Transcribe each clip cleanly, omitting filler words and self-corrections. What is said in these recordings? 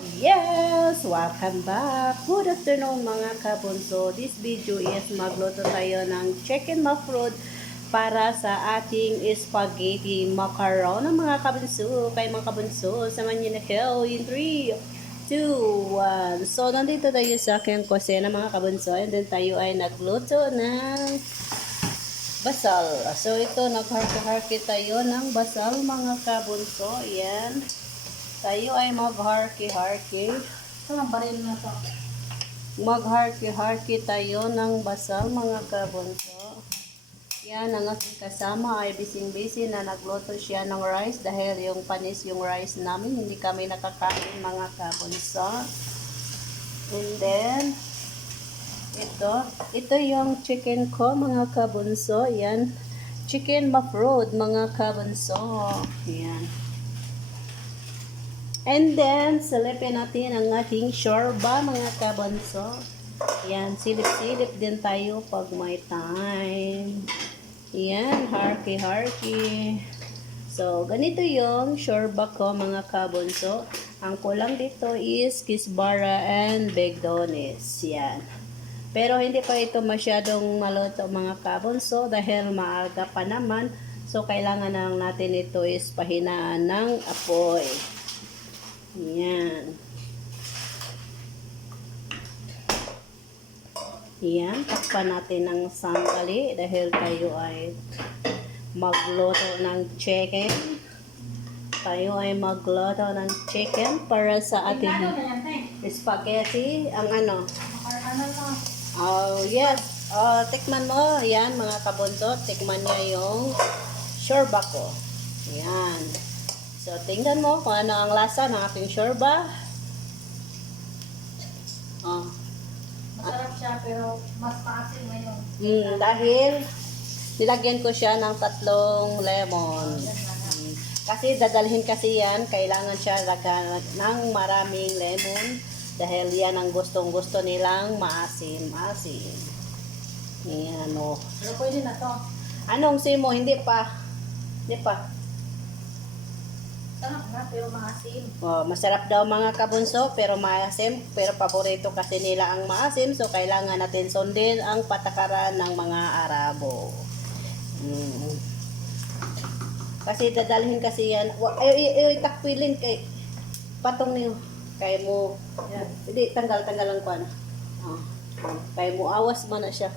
Yes! Welcome back! Good afternoon mga kabunso. This video is magluto tayo ng chicken mafrood para sa ating spaghetti macaron ng mga kabunso. Kay mga kabunso, samahan niyo na kayo in 3, 2, 1. So, nandito tayo sa aking kusina mga kabunso. And then tayo ay nagluto ng basal. So, ito, nagharki-harki tayo ng basal mga kabunso. Ayan. Tayo ay magharki-harki. Ito ang baril na to. Magharki-harki tayo ng basal mga kabunso. Yan, ang aking kasama ay bising-busy na nagluto siya ng rice dahil yung panis yung rice namin. Hindi kami nakakain mga kabunso. And then, ito yung chicken ko mga kabunso. Yan, chicken mafrood mga kabunso. Yan. And then, silipin natin ang ating shorba, mga kabunso. Yan, silip-silip din tayo pag may time. Yan, harky-harky. So, ganito yung shorba ko, mga kabunso. Ang kulang dito is kisbara and begdones. Yan. Pero hindi pa ito masyadong maluto, mga kabunso, dahil maaga pa naman. So, kailangan lang natin ito is pahinaan ng apoy. Yan. Yan. Takpan natin ng sandali dahil tayo ay magluto ng chicken. Tayo ay magluto ng chicken para sa ating spaghetti. Ang ano? Oh, yes. Oh, tikman mo. Yan, mga kabunso. Tikman niya yung shorba ko. Yan. So, tingnan mo kung ano ang lasa ng ating shorba. Oh. Masarap siya pero mas maasim ngayon. Dahil nilagyan ko siya ng 3 lemon. Kasi dadalhin kasi yan, kailangan siya lagyan ng maraming lemon. Dahil yan ang gustong-gusto nilang maasim-asim. Yan o. Pero pwede na to. Anong simo? Hindi pa. Hindi pa. Sarap na pero maasim. Oh, masarap daw mga kabunso pero maasim, pero paborito kasi nila ang maasim, so kailangan natin sundin ang patakaran ng mga Arabo. Kasi dadalhin kasi yan, takpilin kay patong niyo kay mo. Yan. Hindi tanggal lang ko na. Kay mo awas man na siya.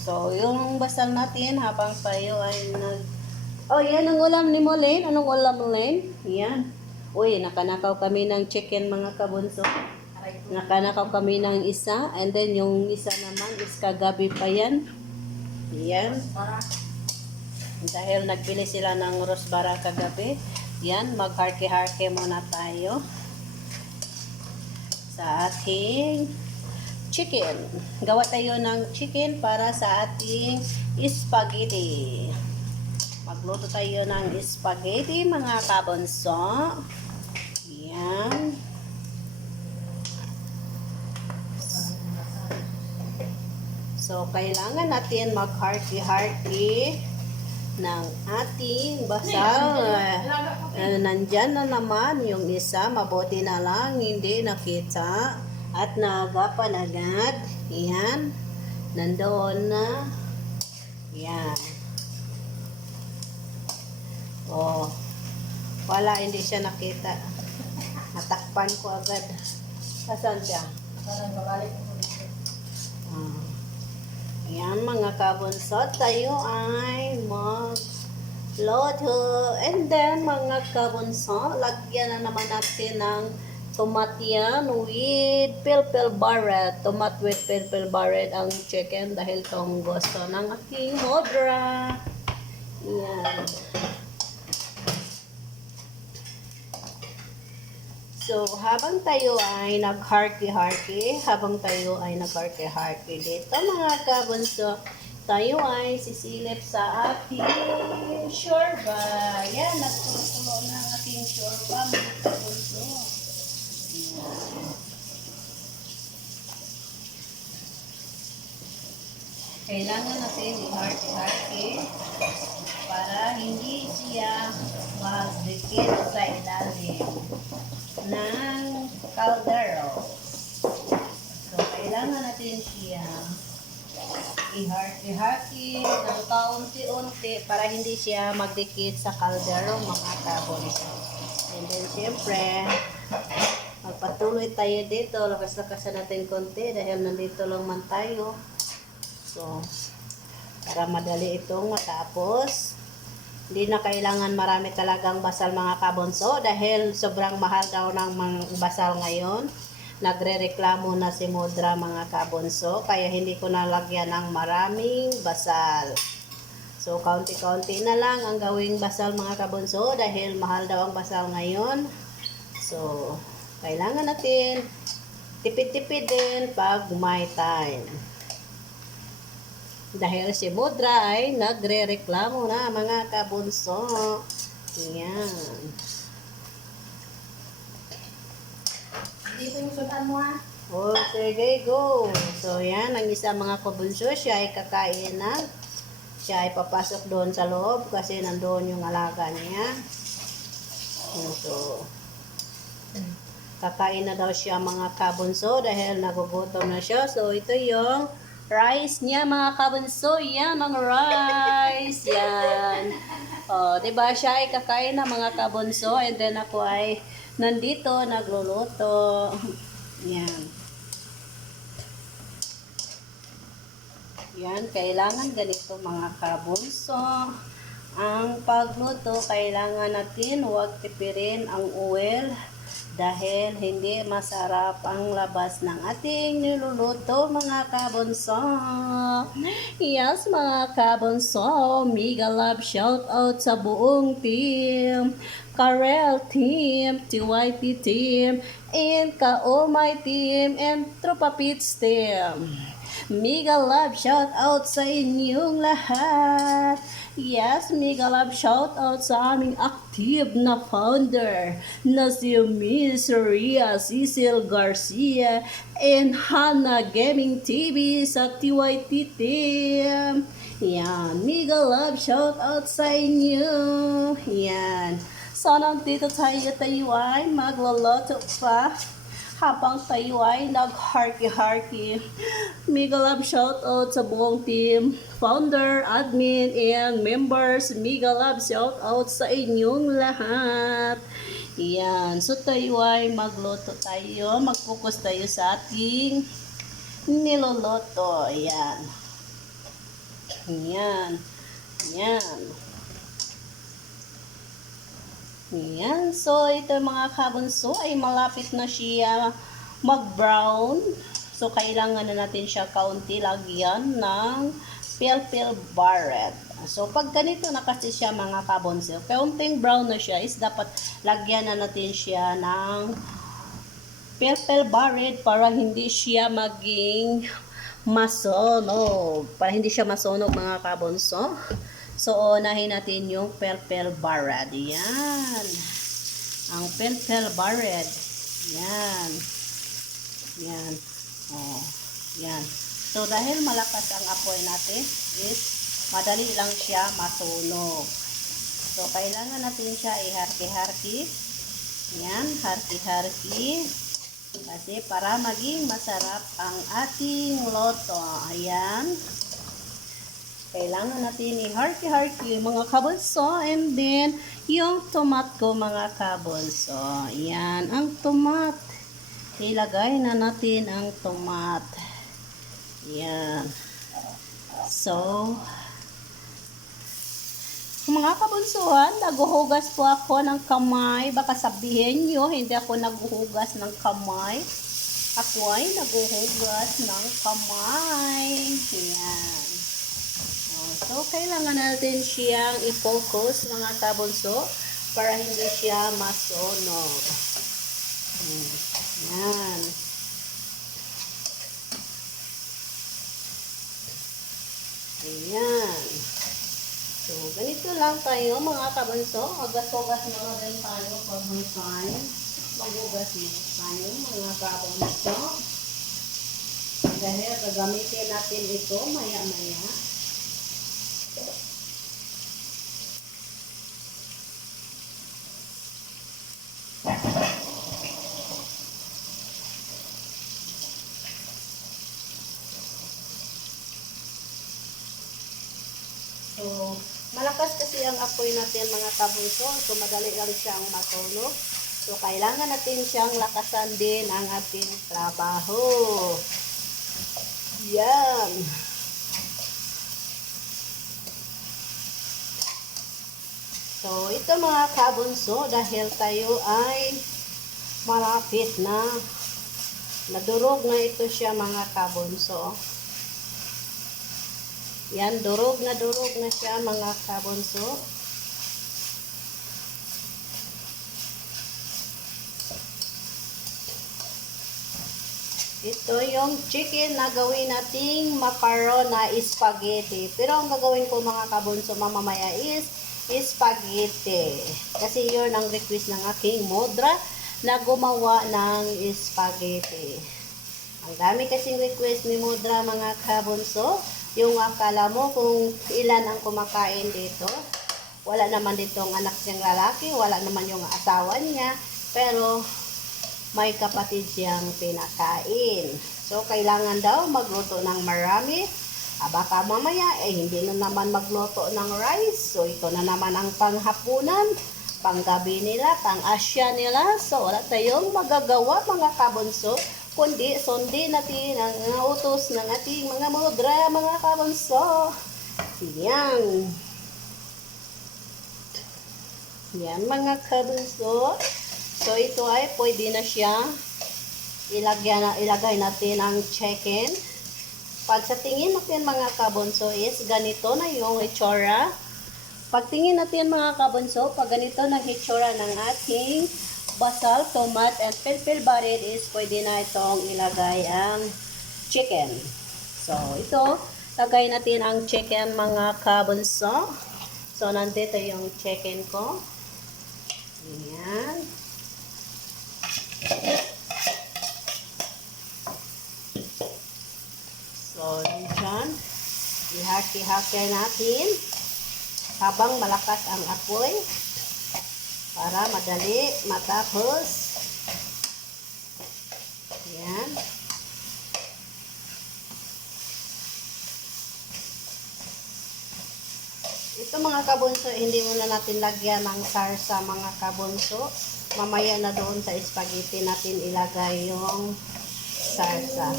So yung basal natin habang tayo ay Oh, yan ang ulam ni Molen. Anong ulam mo, Len? Yan. Uy, nakanakaw kami ng chicken, mga kabunso. Nakanakaw kami ng isa. And then, yung isa naman is kagabi pa yan. Yan. Dahil nagbili sila ng rosbara kagabi. Yan, magharki-harki muna tayo. Sa ating chicken. Gawa tayo ng chicken para sa ating spaghetti. Magluto tayo ng spaghetti, mga kabunso. Yan. So, kailangan natin mag-harky-harky ng ating basal. Nandyan na naman yung isa. Mabuti na lang, hindi nakita. At naagapan agad. Yan. Nandoon na. Yan. Oh, wala, hindi siya nakita. Natakpan ko agad. Asan siya? Ayan, mga kabunso, tayo ay magluto. And then, mga kabunso, lagyan na naman natin ng tomat yan with pilpil barret. Tomat with pilpil barret ang chicken dahil itong gusto ng aking modra. Ayan. So, habang tayo ay nag-harky-harky dito, mga kabunso, tayo ay sisilip sa ating shorba. Yan, nagtutulo na ang ating shorba, mga kabunso. Kailangan natin i-harky-harky para hindi siya magdikit sa ilalim ng caldero. So, kailangan natin siya i-hati ng kaunti-unti para hindi siya magdikit sa kaldero, mga kabonso. And then, siyempre, magpatuloy tayo dito. Lakas-lakasan natin konti dahil nandito lang man tayo. So, para madali itong matapos. Hindi na kailangan marami talagang basal, mga kabonso, dahil sobrang mahal daw ng mga basal ngayon. Nagre-reklamo na si Mudra, mga kabonso, kaya hindi ko nalagyan ng maraming basal. So, kaunti-kaunti na lang ang gawing basal, mga kabonso, dahil mahal daw ang basal ngayon. So, kailangan natin tipid-tipid din pag may time. Dahil si Mudra ay nagre-reklamo na, mga kabunso. Yan. Dito yung sultan mo ha. Oh, sige, go. So, yan. Ang isa, mga kabunso, siya ay kakain na. Siya ay papasok doon sa loob kasi nandoon yung alaga niya. So, kakain na daw siya, mga kabunso, dahil nagugutom na siya. So, ito yung rice niya, mga kabunso. Yan ang rice. Yan. Oh, diba siya ay kakain na, mga kabunso. And then ako ay nandito nagluluto. Yan. Yan, kailangan ganito, mga kabunso. Ang pagluto, kailangan natin huwag tipirin ang oil dahil hindi masarap ang labas ng ating niluluto, mga kabunso. Yes, mga kabunso, mega love shout out sa buong team. Karel team, TYT team, and Kaomay team, and Tropa Pits team. Mega love shout out sa inyong lahat. Yes, mega love shout out sa aming active na founder na si Miss Ria Cecil Garcia and Hana Gaming TV sa TYT team. Yan, mega love shout out sa inyo. Yan. So, nandito tayo ay magloloto pa habang tayo ay nag-harky-harky. Mega love shout out sa buong team, founder, admin, and members. Mega love shout out sa inyong lahat. Yan. So, tayo ay magluto tayo. Mag-focus tayo sa ating niloloto. Yan. Yan. Yan. Yan. So, ito mga kabunso ay malapit na siya mag-brown. So, kailangan na natin siya kaunti lagyan ng pale barret. So, pag ganito na kasi siya, mga kabunso, kaunting brown na siya, is dapat lagyan na natin siya ng pale barret para hindi siya maging masunog. Para hindi siya masunog, mga kabunso. So, unahin natin yung pale barret. Yan. Ang pale barret. Yan. Yan. Oh, yan. So, dahil malakas ang apoy natin, is madali lang siya masunog. So, kailangan natin siya i-harky-harky. Yan, harky-harky. Kasi para maging masarap ang ating loto. Ayan. Kailangan natin i-harky-harky, mga kabulso. And then, yung tomat ko, mga kabulso. Yan, ang tomat. Ilagay na natin ang tomat. Yan. So, mga kabunsuhan, naguhugas po ako ng kamay. Baka sabihin nyo, hindi ako naguhugas ng kamay. Ako ay naguhugas ng kamay. Yan. So, kailangan natin siyang i-focus, mga kabunso, para hindi siya masunog. Yan. Ayan. So, ganito lang tayo, mga kabunso. Magas-ugas na rin tayo pag may time. Magugas na tayo, mga kabunso. Dahil gagamitin natin ito maya-maya. So, malakas kasi ang apoy natin mga kabunso. So, madali lang siyang matunog. So, kailangan natin siyang lakasan din ang ating trabaho. Yan. So, ito mga kabunso, dahil tayo ay malapit na nadurog na ito siya mga kabunso. Yan, durog na siya mga kabunso. Ito yung chicken na gawin nating macaron na spaghetti. Pero ang gagawin ko mga kabunso mamamaya is spaghetti. Kasi yun ang request ng aking modra na gumawa ng spaghetti. Ang dami kasing request ni modra mga kabunso. Yung akala mo kung ilan ang kumakain dito. Wala naman ditong anak niyang lalaki. Wala naman yung asawa niya. Pero may kapatid siyang pinakain. So, kailangan daw magluto ng marami. Baka mamaya, hindi na naman magluto ng rice. So, ito na naman ang panghapunan, panggabi nila, pang-asya nila. So, wala tayong magagawa mga kabunso, kundi sundin natin ang utos ng ating mga modra, mga kabunso. Yan. Yan mga kabunso. So, ito ay pwede na siya ilagay natin ang chicken. Pag sa tingin natin mga kabunso is ganito na yung itsura. Pag tingin natin mga kabunso, pag ganito na itsura ng ating basal, tomat, and pilpil barid is pwede na itong ilagay ang chicken. So, ito, lagay natin ang chicken mga kabunso. So, nandito yung chicken ko. Ayan. So, dyan, ihaki-haki natin habang malakas ang apoy para madali matapos. Yan. Ito mga kabunso, hindi muna natin lagyan ng sarsa mga kabunso. Mamaya na doon sa spaghetti natin ilagay yung sarsa.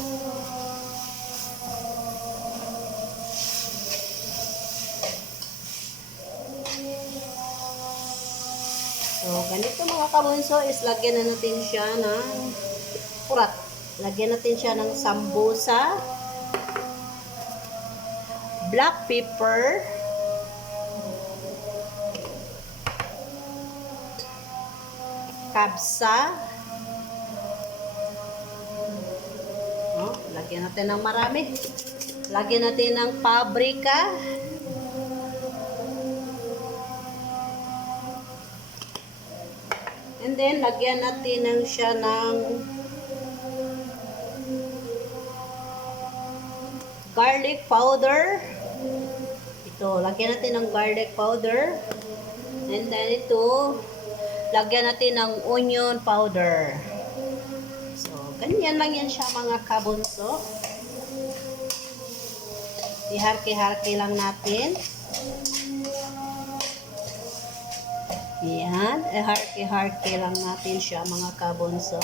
So, ganito mga kabunso is lagyan na natin siya ng purat. Lagyan natin siya ng sambusa, black pepper, kabsa. Lagyan natin ng marami. Lagyan natin ng paprika. And then, lagyan natin ng siya ng garlic powder. Ito, lagyan natin ng garlic powder. And then, ito, lagyan natin ng onion powder. So, ganyan lang yan siya mga kabunso. Iharki-harki lang natin. Yan, iharki-harki lang natin siya mga kabunso.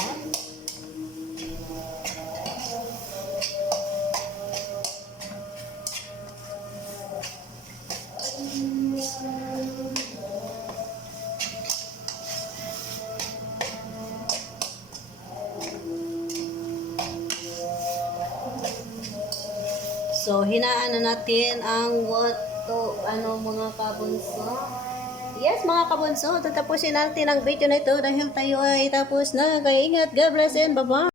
So, hinaan na natin ang mga kabunso. Yes, mga kabunso, tatapusin natin ang video na ito dahil tayo ay tapos na. Kaya ingat, God bless and bye-bye.